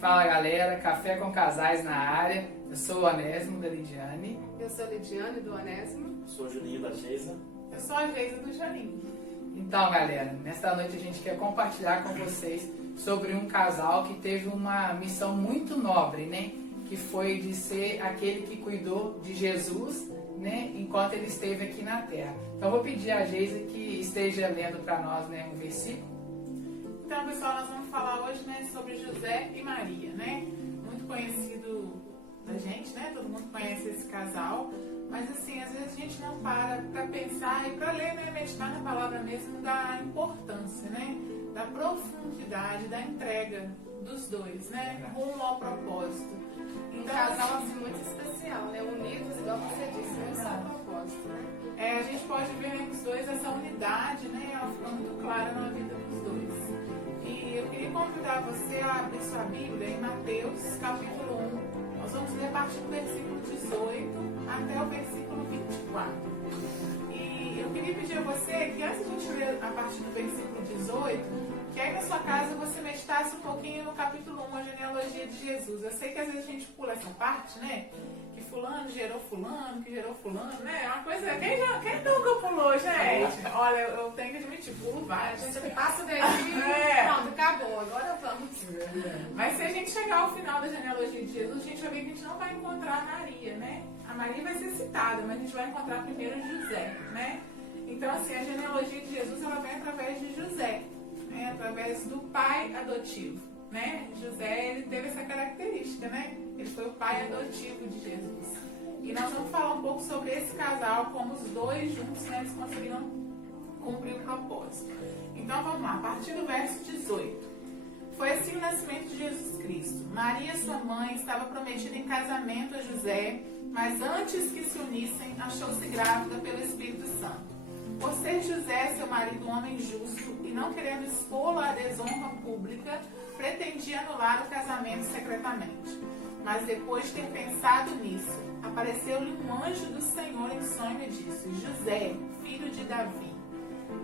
Fala galera, Café com Casais na área. Eu sou o Onésimo da Lidiane. Eu sou a Lidiane do Onésimo. Eu sou o Juninho da Geisa. Eu sou a Geisa do Juninho. Então galera, nesta noite a gente quer compartilhar com vocês sobre um casal que teve uma missão muito nobre, né? Que foi de ser aquele que cuidou de Jesus, né? Enquanto ele esteve aqui na terra. Então eu vou pedir a Geisa que esteja lendo para nós, né, um versículo. Então, pessoal, nós vamos falar hoje, né, sobre José e Maria, né? Muito conhecido da gente, né? Todo mundo conhece esse casal. Mas, assim, às vezes a gente não para pensar e para ler, né, meditar na palavra mesmo da importância, né? Da profundidade, da entrega dos dois, né? Rumo ao propósito. Um casal assim muito especial, né? Unidos, igual você disse, não só propósito, né? A gente pode ver nos dois essa unidade, né? Ela fica muito clara na vida dos dois. E eu queria convidar você a abrir sua Bíblia em Mateus, capítulo 1. Nós vamos ler a partir do versículo 18 até o versículo 24. E eu queria pedir a você que antes de a gente ler a partir do versículo 18, que aí na sua casa você meditasse um pouquinho no capítulo 1, a genealogia de Jesus. Eu sei que às vezes a gente pula essa parte, né? Que fulano gerou fulano, que gerou fulano, né? É uma coisa... Quem nunca pulou, gente? Olha, eu tenho que admitir, pulo vários. A gente passa daí pronto, acabou, agora vamos. Mas se a gente chegar ao final da genealogia de Jesus, a gente vai ver que a gente não vai encontrar a Maria, né? A Maria vai ser citada, mas a gente vai encontrar primeiro José, né? Então, assim, a genealogia de Jesus, ela vem através de José, né? Através do pai adotivo, né? José, ele teve essa característica, né? Ele foi o pai adotivo de Jesus. E nós vamos falar um pouco sobre esse casal, como os dois juntos, né, eles conseguiram cumprir o propósito. Então vamos lá, a partir do verso 18. Foi assim o nascimento de Jesus Cristo. Maria, sua mãe, estava prometida em casamento a José, mas antes que se unissem, achou-se grávida pelo Espírito Santo. Por ser José, seu marido, um homem justo, e não querendo expô-lo à desonra pública, pretendia anular o casamento secretamente. Mas depois de ter pensado nisso, apareceu-lhe um anjo do Senhor em sonho e disse: José, filho de Davi,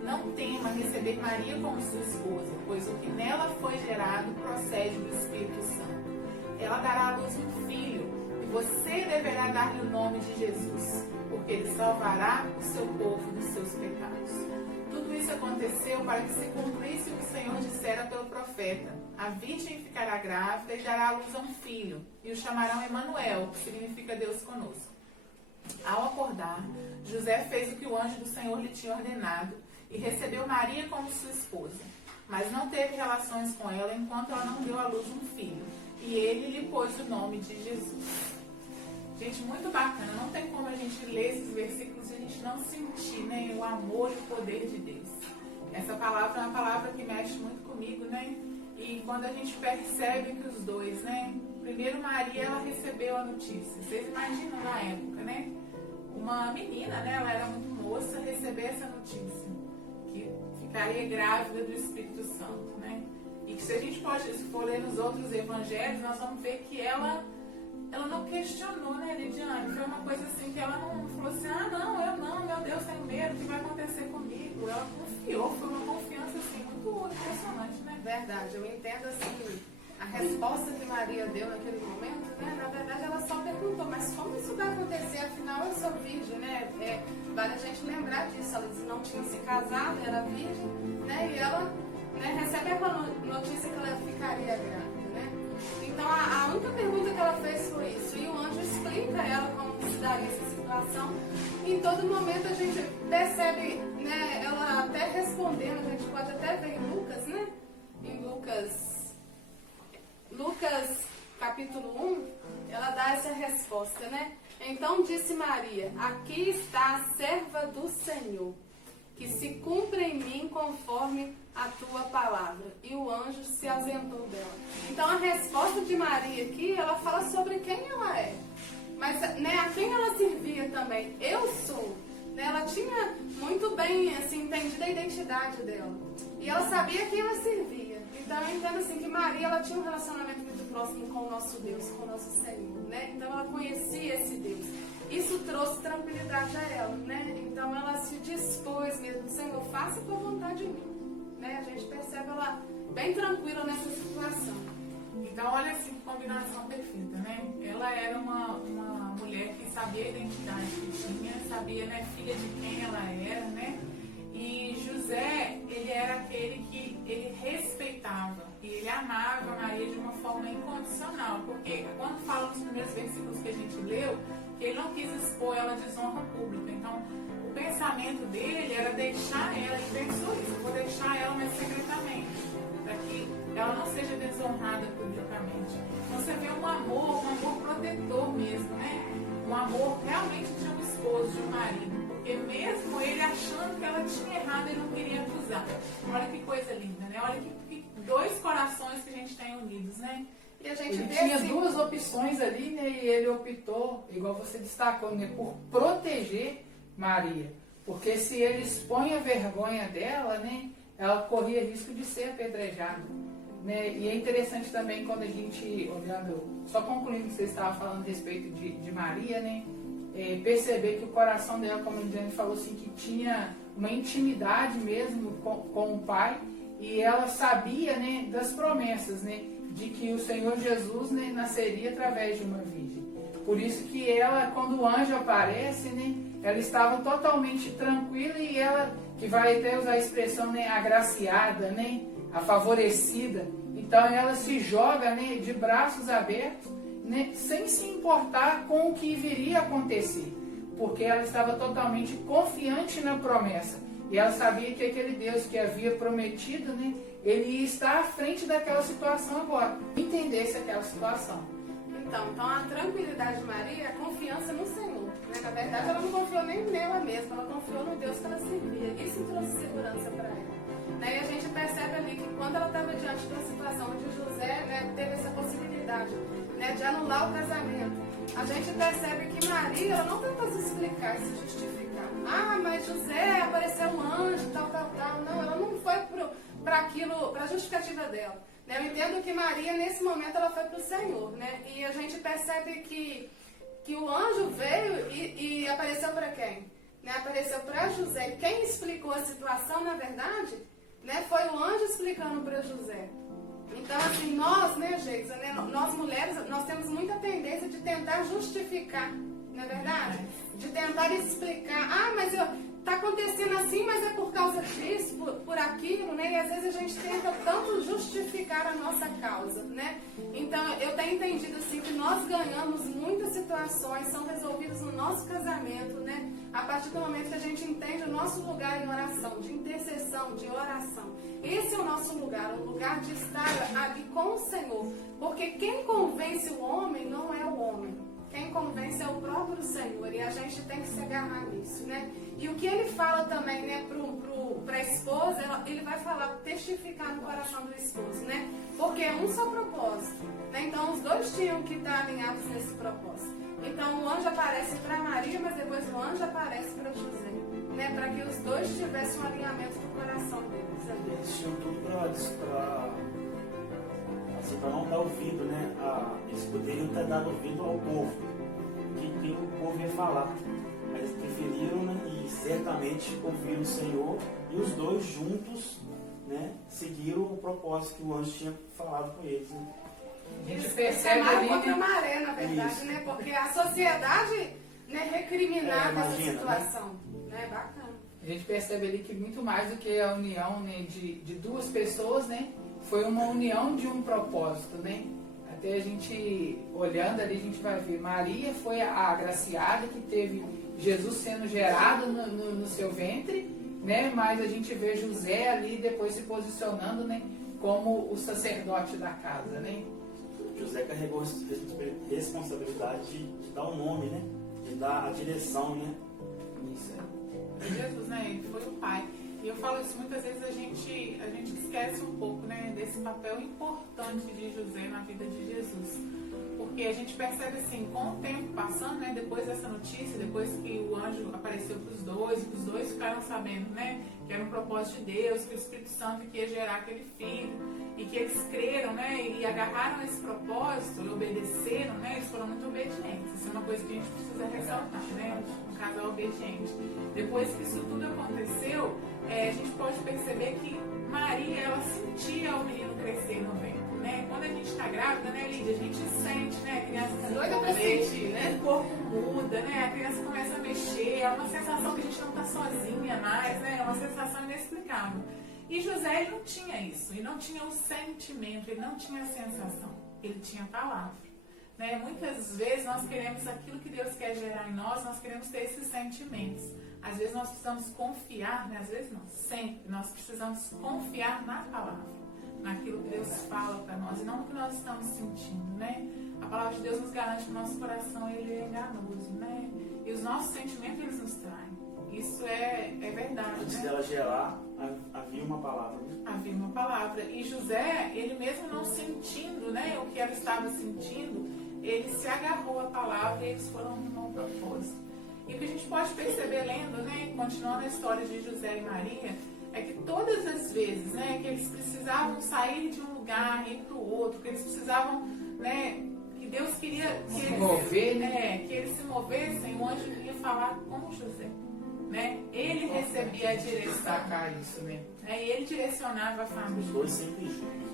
não tema receber Maria como sua esposa, pois o que nela foi gerado procede do Espírito Santo. Ela dará à luz um filho, e você deverá dar-lhe o nome de Jesus, porque ele salvará o seu povo dos seus pecados. Tudo isso aconteceu para que se cumprisse o que o Senhor dissera pelo profeta: a virgem ficará grávida e dará à luz a um filho, e o chamarão Emanuel, que significa Deus conosco. Ao acordar, José fez o que o anjo do Senhor lhe tinha ordenado e recebeu Maria como sua esposa. Mas não teve relações com ela enquanto ela não deu à luz um filho, e ele lhe pôs o nome de Jesus. Gente, muito bacana. Não tem como a gente ler esses versículos e a gente não sentir, né, o amor e o poder de Deus. Essa palavra é uma palavra que mexe muito comigo, né? E quando a gente percebe que os dois, né? Primeiro Maria, ela recebeu a notícia. Vocês imaginam na época, né? Uma menina, né? Ela era muito moça, receber essa notícia. Que ficaria grávida do Espírito Santo, né? E que se a gente se for ler nos outros evangelhos, nós vamos ver que ela não questionou, né, Lidiane? Foi uma coisa assim que ela não falou assim: ah, não, eu não, meu Deus, tenho medo, o que vai acontecer comigo? Ela confiou, foi uma confiança assim muito impressionante, né? Verdade, eu entendo assim, a resposta que Maria deu naquele momento, né? Na verdade ela só perguntou, mas como isso vai acontecer? Afinal eu sou virgem, né? Vale a gente lembrar disso, ela não tinha se casado, era virgem, né? E ela, né, recebe a notícia que ela ficaria grávida, né? Então a única pergunta que ela fez foi isso, e o anjo explica a ela como se daria essa situação. E em todo momento a gente percebe, né, ela até respondendo, a gente pode até ver em Lucas, né? Em Lucas capítulo 1, ela dá essa resposta, né? Então disse Maria: aqui está a serva do Senhor, que se cumpra em mim conforme a tua palavra. E o anjo se ausentou dela. Então a resposta de Maria aqui, ela fala sobre quem ela é. Mas, né, a quem ela servia também. Eu sou. Né, ela tinha muito bem assim, entendido a identidade dela. E ela sabia quem ela servia. Então eu entendo assim, que Maria, ela tinha um relacionamento muito próximo com o nosso Deus, com o nosso Senhor. Né? Então ela conhecia esse Deus. Isso trouxe tranquilidade a ela, né? Então ela se dispôs mesmo: Senhor, faça a tua vontade em mim. Né? A gente percebe ela bem tranquila nessa situação. Então, olha assim, que combinação perfeita, né? Ela era uma mulher que sabia a identidade que tinha, sabia, né, filha de quem ela era, né? E José, ele era aquele que ele respeitava e ele amava Maria de uma forma incondicional, porque quando fala nos primeiros versículos que a gente leu, que ele não quis expor ela à desonra pública. Então, o pensamento dele era deixar ela, ele pensou isso, eu vou deixar ela mais secretamente, para que ela não seja desonrada publicamente. Então, você vê um amor protetor mesmo, né? Um amor realmente de um esposo, de um marido. Porque mesmo ele achando que ela tinha errado, ele não queria acusar. Olha que coisa linda, né? Olha que dois corações que a gente tem unidos, né? E a gente Ele vê tinha assim, duas opções ali, né? E ele optou, igual você destacou, né? Por proteger Maria. Porque se ele expõe a vergonha dela, né? Ela corria risco de ser apedrejada. Né? E é interessante também quando a gente, olhando, só concluindo que você estava falando a respeito de Maria, né? Perceber que o coração dela, como a Indiane falou assim, que tinha uma intimidade mesmo com o Pai, e ela sabia, né, das promessas, né, de que o Senhor Jesus, né, nasceria através de uma virgem. Por isso que ela, quando o anjo aparece, né, ela estava totalmente tranquila, e ela, que vai até usar a expressão, né, agraciada, né, a favorecida. Então ela se joga, né, de braços abertos, né, sem se importar com o que viria a acontecer, porque ela estava totalmente confiante na promessa. E ela sabia que aquele Deus que havia prometido, né, ele ia estar à frente daquela situação agora, entendesse aquela situação. Então a tranquilidade de Maria é a confiança no Senhor. Né? Na verdade, ela não confiou nem nela mesma, ela confiou no Deus que ela servia. Isso trouxe segurança para ela. Né? E a gente percebe ali que quando ela estava diante de uma situação onde José, né, teve essa possibilidade, né, de anular o casamento, a gente percebe que Maria, ela não tentou se explicar e se justificar. Ah, mas José, apareceu um anjo, tal. Não, ela não foi para aquilo, para a justificativa dela. Né? Eu entendo que Maria, nesse momento, ela foi para o Senhor. Né? E a gente percebe que o anjo veio e apareceu para quem? Né? Apareceu para José. Quem explicou a situação, na verdade, né, foi o anjo explicando para José. Então, assim, nós, né, Geisa, né, nós mulheres, nós temos muita tendência de tentar justificar, não é verdade? De tentar explicar, mas tá acontecendo assim, mas é por causa disso, por aquilo, né? E às vezes a gente tenta tanto justificar a nossa causa, né? Então, eu tenho entendido, assim, que nós ganhamos muitas situações, são resolvidas no nosso casamento, né? A partir do momento que a gente entende o nosso lugar em oração, de intercessão, de oração. Esse é o nosso lugar, o lugar de estar ali com o Senhor. Porque quem convence o homem não é o homem. Quem convence é o próprio Senhor. E a gente tem que se agarrar nisso, né? E o que ele fala também, né, para a esposa, ele vai falar, testificar no coração do esposo, né? Porque é um só propósito. Né? Então os dois tinham que estar alinhados nesse propósito. Então o anjo aparece para Maria, mas depois o anjo aparece para José, né? Para que os dois tivessem um alinhamento do coração deles. Eles tinham tudo para não dar ouvido, né? Eles poderiam ter dado ouvido ao povo, que o povo ia falar. Mas eles preferiram, né? E certamente ouviram o Senhor, e os dois juntos, né, seguiram o propósito que o anjo tinha falado com eles. Né? A gente percebe ali contra a maré, na verdade, isso, né? Porque a sociedade, né, recriminava essa imagina, situação. Né? Bacana. A gente percebe ali que muito mais do que a união, né, de duas pessoas, né, foi uma união de um propósito, né? Até a gente, olhando ali, a gente vai ver, Maria foi a agraciada que teve Jesus sendo gerado no seu ventre, né? Mas a gente vê José ali depois se posicionando, né, como o sacerdote da casa, né? José carregou a responsabilidade de dar o nome, né? De dar a direção, né? Isso é. Jesus, né, ele foi o pai. E eu falo isso, muitas vezes a gente esquece um pouco, né, desse papel importante de José na vida de Jesus. Porque a gente percebe assim, com o tempo passando, né, depois dessa notícia, depois que o anjo apareceu para os dois ficaram sabendo, né, que era um propósito de Deus, que o Espírito Santo que ia gerar aquele filho, e que eles creram, né, e agarraram esse propósito, e obedeceram, né, eles foram muito obedientes. Isso é uma coisa que a gente precisa ressaltar, né, um casal obediente. Depois que isso tudo aconteceu, a gente pode perceber que Maria, ela sentia o menino crescer no ventre, né? Quando a gente está grávida, né, Lídia, a gente sente, né? A criança Doida pra sentir, né? o corpo muda, né? A criança começa a mexer, é uma sensação que a gente não está sozinha mais, né? É uma sensação inexplicável. E José, ele não tinha isso, ele não tinha o sentimento, ele não tinha a sensação, ele tinha a palavra. Né? Muitas vezes nós queremos aquilo que Deus quer gerar em nós queremos ter esses sentimentos. Às vezes nós precisamos confiar, né? Às vezes não, sempre nós precisamos confiar na palavra, naquilo que Deus fala para nós e não no que nós estamos sentindo, né? A palavra de Deus nos garante que o nosso coração ele é enganoso, né? E os nossos sentimentos eles nos traem. Isso é verdade. Antes né? dela gerar, havia uma palavra. Né? Havia uma palavra. E José, ele mesmo não sentindo, né, o que ela estava sentindo, ele se agarrou à palavra e eles foram rumo ao propósito. E o que a gente pode perceber lendo, né, continuando a história de José e Maria, é que todas as vezes, né, que eles precisavam sair de um lugar e ir para o outro, que eles precisavam, né, que Deus queria que eles se movessem, o anjo vinha falar com José. Né? Ele recebia a direção. Destacar isso, né? E ele direcionava a família. Os dois sempre juntos.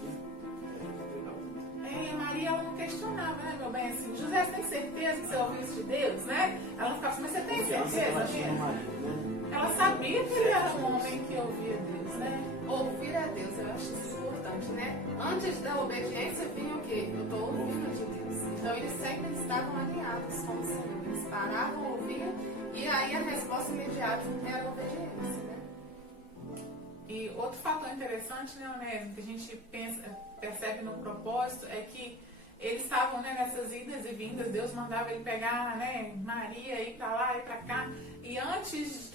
E a Maria ela não questionava, né, meu bem? Assim, José, você tem certeza que você ouviu isso de Deus? Né? Ela ficava assim, mas você tem certeza mesmo? Ela sabia que ele era um homem que ouvia Deus, né? Ouvir a Deus, eu acho isso importante, né? Antes da obediência vinha o quê? Eu estou ouvindo de Deus. Então eles sempre estavam alinhados com o Senhor. Eles paravam, ouviam, e aí a resposta imediata era a obediência, né? E outro fator interessante, né, Onésimo, que a gente percebe no propósito, é que eles estavam, né, nessas idas e vindas, Deus mandava ele pegar, né, Maria, ir para lá, ir para cá. E antes,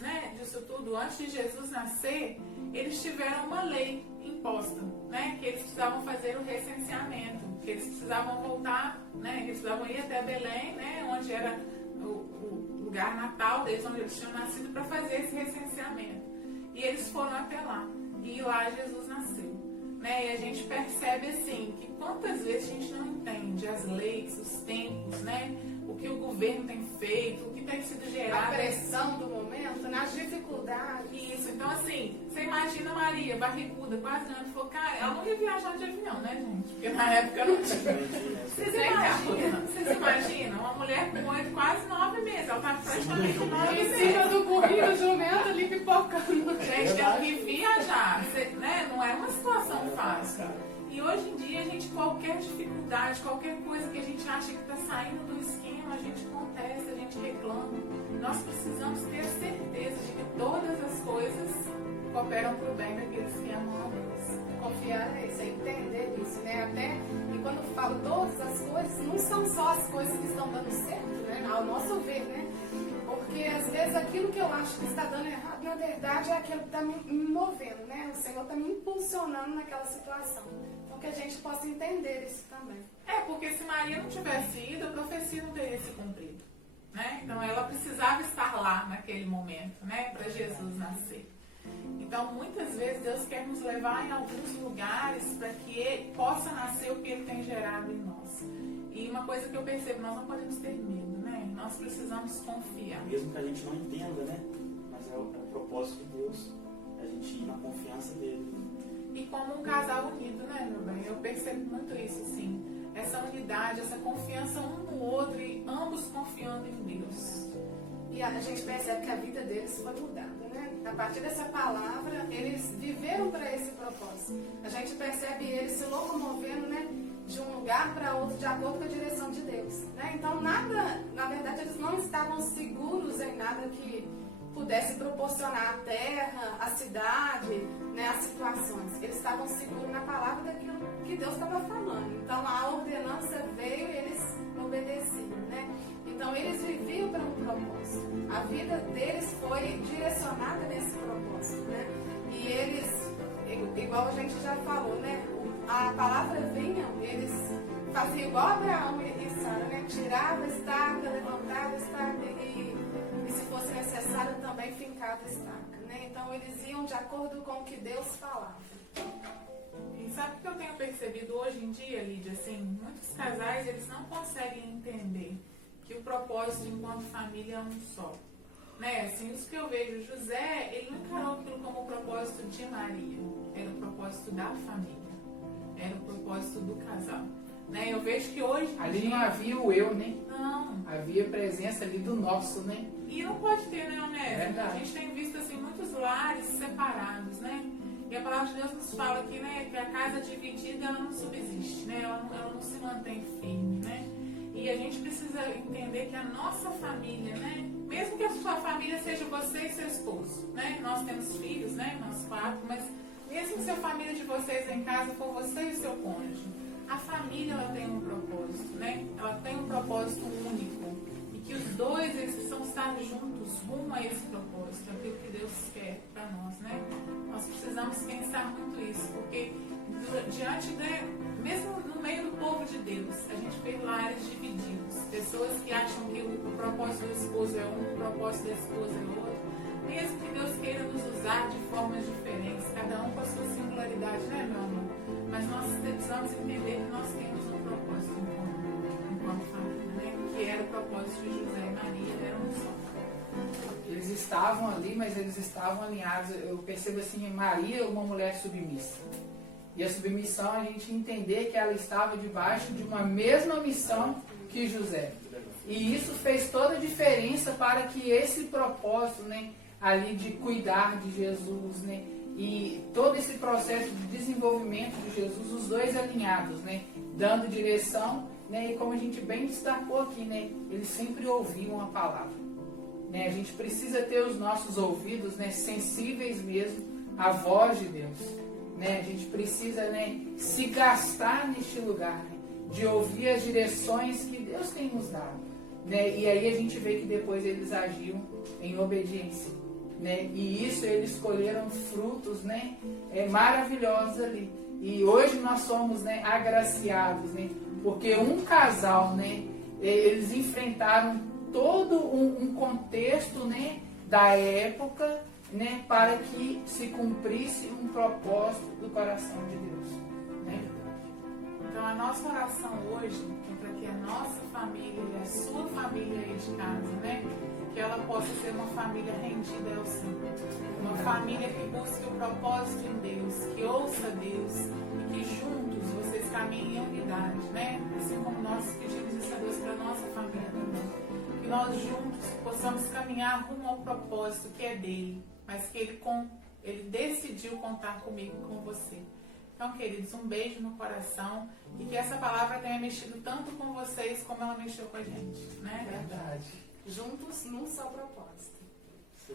né, disso tudo, antes de Jesus nascer, eles tiveram uma lei imposta, né, que eles precisavam fazer o recenseamento, que eles precisavam voltar, né, eles precisavam ir até Belém, né, onde era o lugar natal deles, onde eles tinham nascido, para fazer esse recenseamento. E eles foram até lá. E lá Jesus nasceu. Né? E a gente percebe assim, que quantas vezes a gente não entende as leis, os tempos, né? O que o governo tem feito, o que tem sido gerado. A pressão do momento, nas dificuldades. Isso, então assim, você imagina Maria, barriguda, quase não falou, cara, ela não ia viajar de avião, né, gente? Porque na época não tinha. Vocês imaginam? Uma mulher com quase 9 meses, ela estava praticamente 9 meses. Em cima do burrinho do jumento ali pipocando. Gente, ela que viajar, né? Não é uma situação fácil. E hoje em dia, a gente, qualquer dificuldade, qualquer coisa que a gente acha que está saindo do esquema, a gente contesta, a gente reclama. Nós precisamos ter a certeza de que todas as coisas cooperam para o bem daqueles que amam a Deus. Confiar é isso, é entender isso, né? Até, e quando eu falo todas as coisas, não são só as coisas que estão dando certo, né? Ao nosso ver, né? Porque às vezes aquilo que eu acho que está dando errado, na verdade, é aquilo que está me movendo, né? O Senhor está me impulsionando naquela situação. Então que a gente possa entender isso também. Porque se Maria não tivesse ido, a profecia não teria se cumprido. Né? Então ela precisava estar lá naquele momento, né? Para Jesus nascer. Então muitas vezes Deus quer nos levar em alguns lugares para que ele possa nascer o que Ele tem gerado em nós. E uma coisa que eu percebo, nós não podemos ter medo, né? Nós precisamos confiar. Mesmo que a gente não entenda, né? Mas é o propósito de Deus, a gente ir na confiança dele. E como um casal unido, né, meu bem? Eu percebo muito isso, assim. Essa unidade, essa confiança um no outro e ambos confiando em Deus. E a gente percebe que a vida deles foi mudada, né? A partir dessa palavra, eles viveram para esse propósito. A gente percebe eles se locomovendo, né? De um lugar para outro, de acordo com a direção de Deus. Né? Então, nada, na verdade, eles não estavam seguros em nada que pudesse proporcionar a terra, a cidade, né, as situações. Eles estavam seguros na palavra daquilo que Deus estava falando. Então, a ordenança veio e eles obedeciam. Né? Então, eles viviam para um propósito. A vida deles foi direcionada nesse propósito. Né? E eles, igual a gente já falou, né? A palavra vinha, eles faziam igual Abraão e Sara, né? Tirava a estaca, levantava a estaca e se fosse necessário também fincava a estaca, né? Então eles iam de acordo com o que Deus falava. E sabe o que eu tenho percebido hoje em dia, Lídia? Assim, muitos casais, eles não conseguem entender que o propósito enquanto família é um só. Né? Assim, isso que eu vejo, José, ele não encarou aquilo como o propósito de Maria, era o propósito da família. era o propósito do casal. Né? Eu vejo que hoje... Ali não havia o eu, né? Não. Havia presença ali do nosso, né? E não pode ter, né, Onésimo? Verdade. A gente tem visto assim, muitos lares separados, né? E a palavra de Deus nos fala aqui, né, que a casa dividida ela não subsiste, né? Ela não se mantém firme, né? E a gente precisa entender que a nossa família, né? Mesmo que a sua família seja você e seu esposo, né? Nós temos filhos, né? Nós 4, mas mesmo que a família de vocês em casa for você e seu cônjuge, a família ela tem um propósito, né? Ela tem um propósito único. E que os dois eles precisam estar juntos rumo a esse propósito, aquilo que Deus quer para nós, né? Nós precisamos pensar muito isso, porque diante mesmo no meio do povo de Deus, a gente vê lares divididos, pessoas que acham que o propósito do esposo é um, o propósito da esposa é outro, mesmo que Deus queira nos usar de formas diferentes, cada um com a sua singularidade, né, meu amor? Mas nós precisamos entender que nós temos um propósito em comum, enquanto família, né? Que era o propósito de José e Maria, era um só. Eles estavam ali, mas eles estavam alinhados. Eu percebo assim, Maria é uma mulher submissa. E a submissão a gente entender que ela estava debaixo de uma mesma missão que José. E isso fez toda a diferença para que esse propósito, né, ali de cuidar de Jesus, né, e todo esse processo de desenvolvimento de Jesus, os dois alinhados, né, dando direção, né, e como a gente bem destacou aqui, né, eles sempre ouviam a palavra. Né, a gente precisa ter os nossos ouvidos, né, sensíveis mesmo à voz de Deus. Né, a gente precisa, né, se gastar neste lugar, né, de ouvir as direções que Deus tem nos dado. Né, e aí a gente vê que depois eles agiam em obediência. Né, e isso eles colheram frutos, né, maravilhosos ali. E hoje nós somos, né, agraciados, né, porque um casal, né, eles enfrentaram todo um contexto, né, da época, né, para que se cumprisse um propósito do coração de Deus. Né? Então a nossa oração hoje é para que a nossa família e a sua família aí de casa, né, que ela possa ser uma família rendida ao Senhor. Uma família que busque o propósito em Deus, que ouça Deus e que juntos vocês caminhem em unidade, né? Assim como nós pedimos isso a Deus para a nossa família também. Que nós juntos possamos caminhar rumo ao propósito que é dele, mas que ele decidiu contar comigo e com você. Então, queridos, um beijo no coração e que essa palavra tenha mexido tanto com vocês como ela mexeu com a gente, né? Verdade. Juntos num só propósito. Sim.